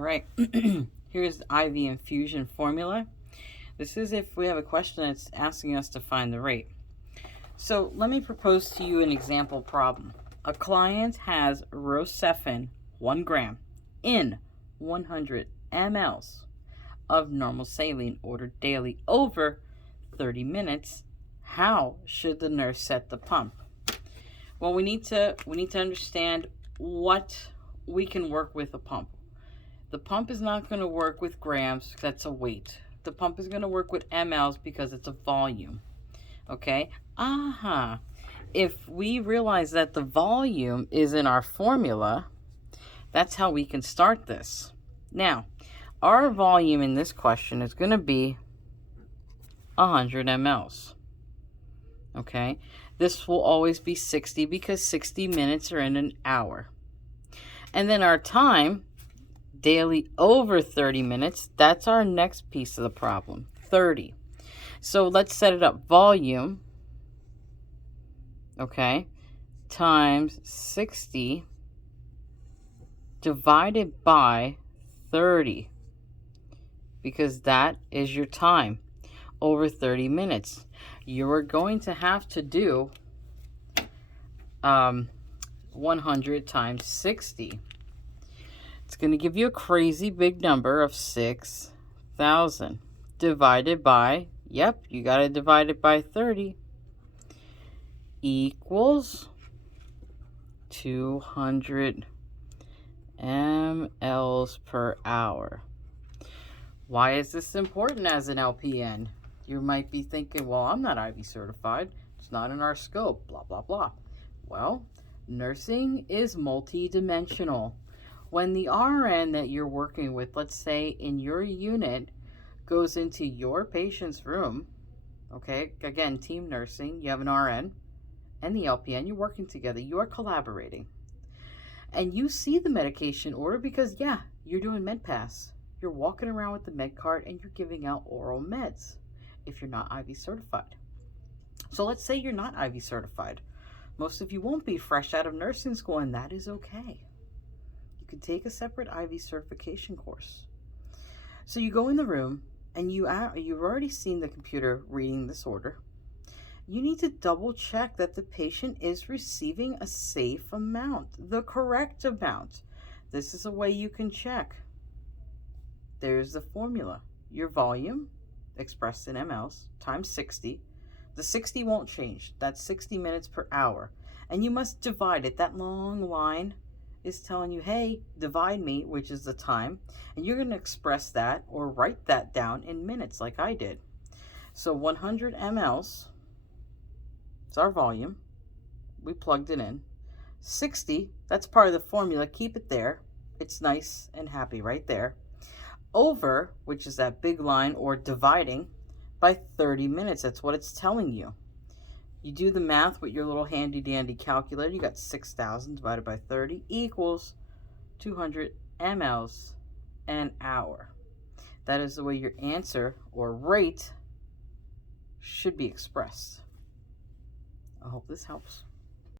right, here's the IV infusion formula. This is if we have a question that's asking us to find the rate. So let me propose to you an example problem. A client has Rocephin 1 gram in 100 mLs of normal saline ordered daily over 30 minutes. How should the nurse set the pump? Well, we need to understand what we can work with a pump. The pump is not going to work with grams, that's a weight. The pump is going to work with mLs because it's a volume. Okay? If we realize that the volume is in our formula, that's how we can start this. Now, our volume in this question is going to be 100 mLs. Okay? This will always be 60 because 60 minutes are in an hour. And then our time, daily over 30 minutes, that's our next piece of the problem, 30. So let's set it up. Volume, okay, times 60 divided by 30, because that is your time over 30 minutes. You are going to have to do 100 times 60. It's going to give you a crazy big number of 6,000 divided by, yep, you got to divide it by 30, equals 200 mLs per hour. Why is this important as an LPN? You might be thinking, well, I'm not IV certified. It's not in our scope, blah, blah, blah. Well, nursing is multi-dimensional. When the RN that you're working with, let's say in your unit, goes into your patient's room, okay, again, team nursing, you have an RN and the LPN, you're working together, you are collaborating. And you see the medication order because, yeah, you're doing med pass. You're walking around with the med cart and you're giving out oral meds if you're not IV certified. So let's say you're not IV certified. Most of you won't be fresh out of nursing school, and that is okay. You can take a separate IV certification course. So you go in the room and you've already seen the computer reading this order. You need to double check that the patient is receiving a safe amount, the correct amount. This is a way you can check. There's the formula. Your volume, expressed in mLs, times 60. The 60 won't change. That's 60 minutes per hour. And you must divide it. That long line is telling you, hey, divide me, which is the time. And you're going to express that or write that down in minutes like I did. So 100 mLs, it's our volume. We plugged it in. 60, that's part of the formula. Keep it there. It's nice and happy right there. Over, which is that big line, or dividing by 30 minutes. That's what it's telling you. You do the math with your little handy dandy calculator. You got 6,000 divided by 30 equals 200 mLs an hour. That is the way your answer or rate should be expressed. I hope this helps.